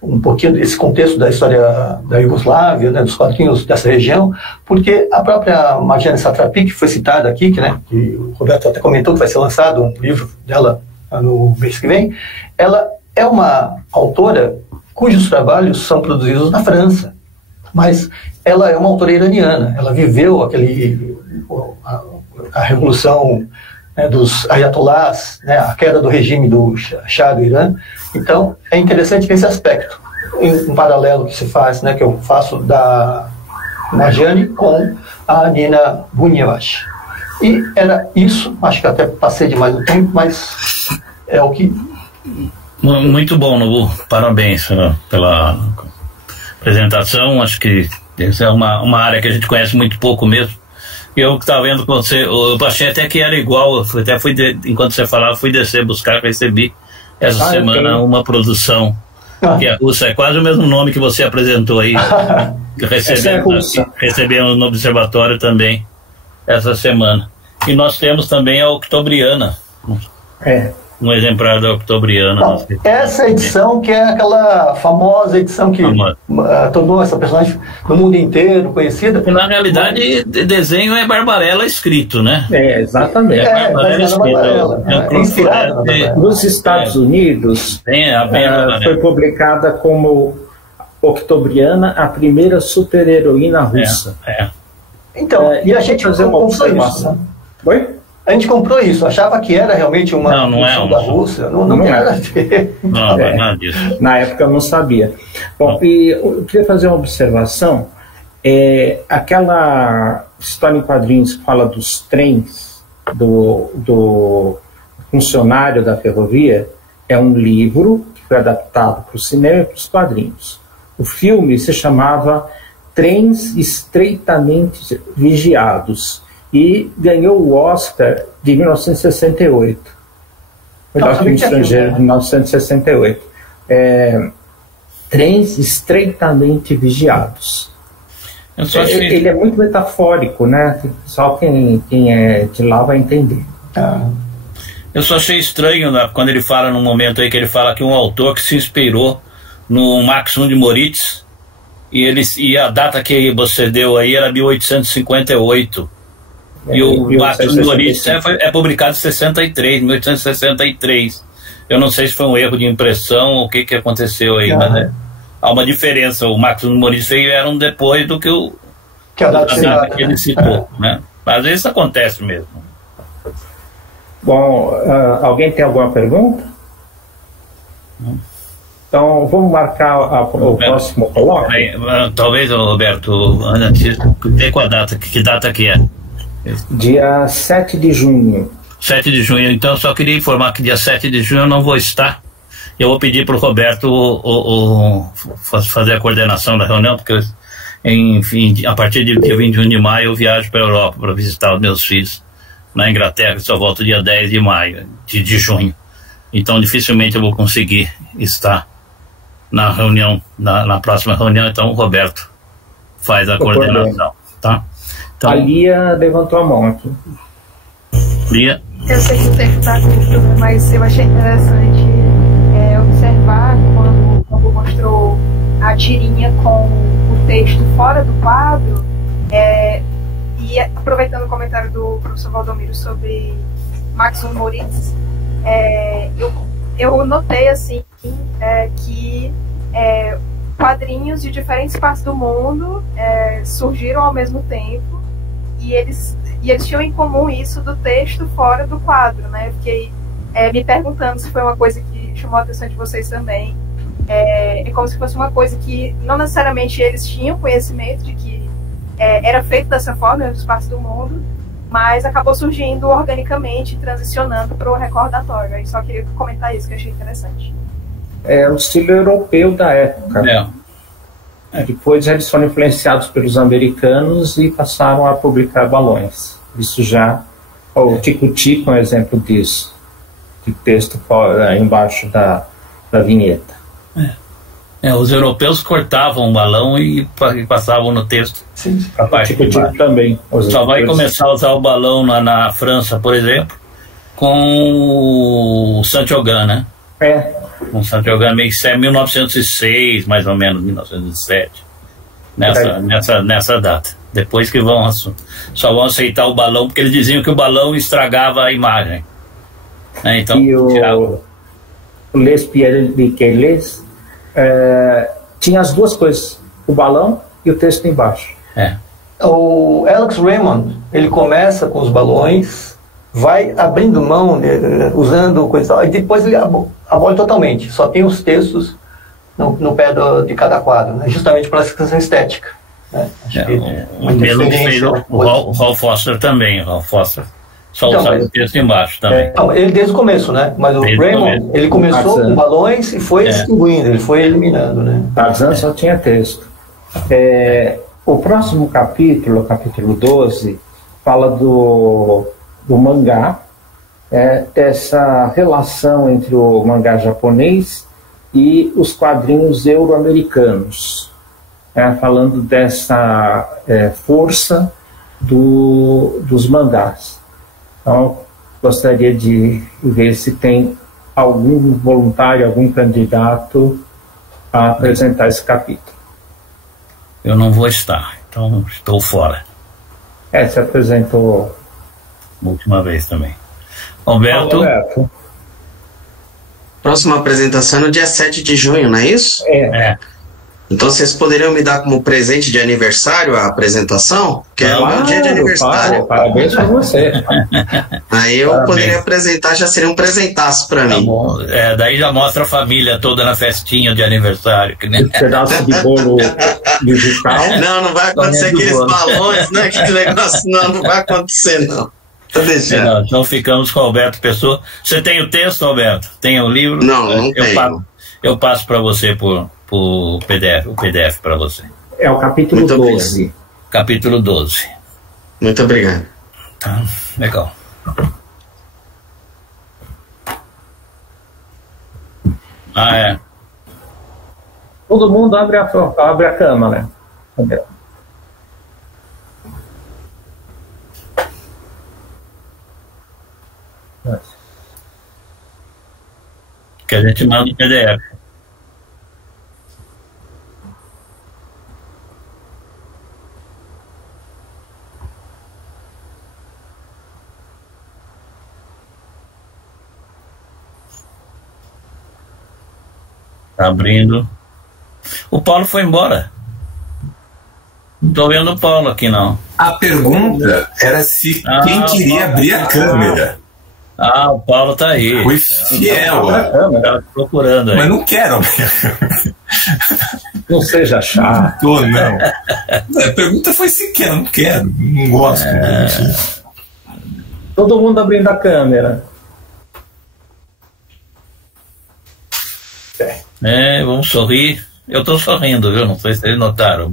um pouquinho desse contexto da história da Iugoslávia, né, dos quadrinhos dessa região, porque a própria Marjane Satrapi, que foi citada aqui, que o Roberto até comentou que vai ser lançado um livro dela no mês que vem, ela é uma autora cujos trabalhos são produzidos na França, mas ela é uma autora iraniana, ela viveu a revolução, né, dos ayatollahs, né, a queda do regime do Shah do Irã. Então é interessante nesse aspecto, um paralelo que se faz, né, que eu faço da Marjane com a Nina Bunjevac. E era isso, acho que até passei demais o tempo, mas é o que... Muito bom, Nobu, parabéns pela apresentação. Acho que essa é uma área que a gente conhece muito pouco mesmo. Eu que estava vendo com você, eu achei até que era igual, enquanto você falava, fui descer, buscar, recebi essa semana uma produção, que é russa, é quase o mesmo nome que você apresentou aí, recebemos no Observatório também, essa semana. E nós temos também a Octobriana. um exemplar da Octobriana. Não, essa edição que é aquela famosa edição que tornou essa personagem no mundo inteiro conhecida. Porque, na realidade, desenho é Barbarella escrito, né? Exatamente. Barbarella escrito. Inspirado na Barbarella. Nos Estados Unidos, foi publicada como Octobriana, a primeira super-heroína russa. Então, e a gente fazer uma comprou observação. isso, né? Oi? A gente comprou isso, achava que era realmente uma não é da Rússia, não tem nada a ver. Não é nada disso. Na época eu não sabia. Bom, e eu queria fazer uma observação. Aquela história em quadrinhos que fala dos trens do funcionário da ferrovia é um livro que foi adaptado para o cinema e para os quadrinhos. O filme se chamava Trens Estreitamente Vigiados e ganhou o Oscar de 1968. Melhor filme estrangeiro de 1968. Trens Estreitamente Vigiados. Ele é muito metafórico, né? Só quem é de lá vai entender. Eu só achei estranho, né, quando ele fala num momento aí que ele fala que um autor que se inspirou no Maxim de Moritz e a data que você deu aí era 1858. E o Maxim de Moritz é publicado em 1863. Eu não sei se foi um erro de impressão ou o que aconteceu aí, mas há uma diferença. O Maxim de Moritz era depois do que a data que ele citou, né? Às vezes acontece mesmo. Bom, alguém tem alguma pergunta? Então, vamos marcar o próximo colóquio? Talvez, Roberto, tem qual data? Que data que é? Dia 7 de junho. 7 de junho, então eu só queria informar que dia 7 de junho eu não vou estar. Eu vou pedir para o Roberto fazer a coordenação da reunião, porque, enfim, a partir de dia 21 de maio eu viajo para a Europa para visitar os meus filhos na Inglaterra, que só volto dia 10 de maio, de junho. Então dificilmente eu vou conseguir estar na reunião, na próxima reunião, então o Roberto faz a coordenação, tá? Então, a Lia levantou a mão aqui. Lia? Eu sei que o texto está curto, mas eu achei interessante observar quando mostrou a tirinha com o texto fora do quadro, e aproveitando o comentário do professor Valdomiro sobre Maxim Moritz, eu notei assim que quadrinhos de diferentes partes do mundo surgiram ao mesmo tempo e eles tinham em comum isso do texto fora do quadro, né? Eu fiquei me perguntando se foi uma coisa que chamou a atenção de vocês também. É como se fosse uma coisa que não necessariamente eles tinham conhecimento de que era feito dessa forma em outras partes do mundo, mas acabou surgindo organicamente, transicionando para o recordatório. Aí só queria comentar isso, que eu achei interessante. É o estilo europeu da época. Depois eles foram influenciados pelos americanos e passaram a publicar balões. Isso já... O Tico-Tico é um exemplo disso. De texto embaixo da vinheta. Os europeus cortavam o balão e passavam no texto. Sim, o Tico-Tico também. Só vai começar a usar o balão na França, por exemplo, com o Saint-Ogan, né? O Saint-Ogan, 1906, mais ou menos, 1907. Nessa data. Depois que só vão aceitar o balão, porque eles diziam que o balão estragava a imagem. Então, e o Les Pierres de Quelles tinha as duas coisas, o balão e o texto embaixo. O Alex Raymond, ele começa com os balões, vai abrindo mão, usando coisa, e depois ele abole totalmente, só tem os textos no pé de cada quadro, né? Justamente para essa questão estética, né? O Hal Foster também, só usava o texto embaixo também. Ele desde o começo, né? Mas o Raymond, ele começou com balões e foi distribuindo, ele foi eliminando, né? Tarzan só tinha texto. O próximo capítulo, capítulo 12, fala do mangá, dessa relação entre o mangá japonês e os quadrinhos euro-americanos, falando dessa força dos mangás. Então, gostaria de ver se tem algum voluntário, algum candidato a apresentar esse capítulo? Eu não vou estar, então estou fora. Se apresentou. Última vez também. Alberto? Próxima apresentação é no dia 7 de junho, não é isso? É. Então vocês poderiam me dar como presente de aniversário a apresentação? Que é o meu dia de aniversário. Parabéns pra você. Aí eu poderia apresentar, já seria um presentaço pra mim. Bom. Daí já mostra a família toda na festinha de aniversário. Que nem... Um pedaço de bolo musical. Não vai acontecer aqueles balões, né? Aquele negócio, não vai acontecer, não. Então ficamos com o Alberto Pessoa. Você tem o texto, Alberto? Tem o livro? Não tenho. Eu passo para você por PDF, o PDF para você. É o capítulo 12. Capítulo 12. Muito obrigado. Tá, legal. Todo mundo abre a câmera. Que a gente manda o PDF. Tá abrindo. O Paulo foi embora. Não tô vendo o Paulo aqui, não. A pergunta era se quem queria abrir a câmera. O Paulo tá aí. Foi fiel. Tá procurando aí. Mas não quero abrir a câmera. Não seja chato. Não. A pergunta foi se quer, não quero. Não gosto. Todo mundo abrindo a câmera. Vamos sorrir. Eu tô sorrindo, viu? Não sei se eles notaram.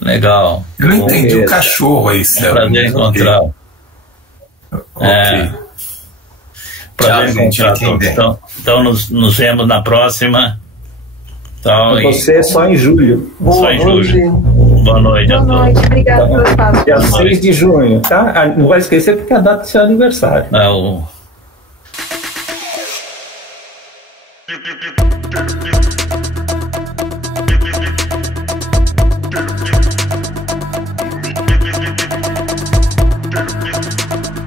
Legal. Eu não entendi o cachorro aí, Céu. Prazer encontrar. Ok. Prazer encontrar. Então nos vemos na próxima. Então, você só em julho. Só em julho. Boa noite a todos. Boa noite, obrigado pelo espaço. Dia 6 de junho, tá? Não vai esquecer porque é a data do seu aniversário. Não.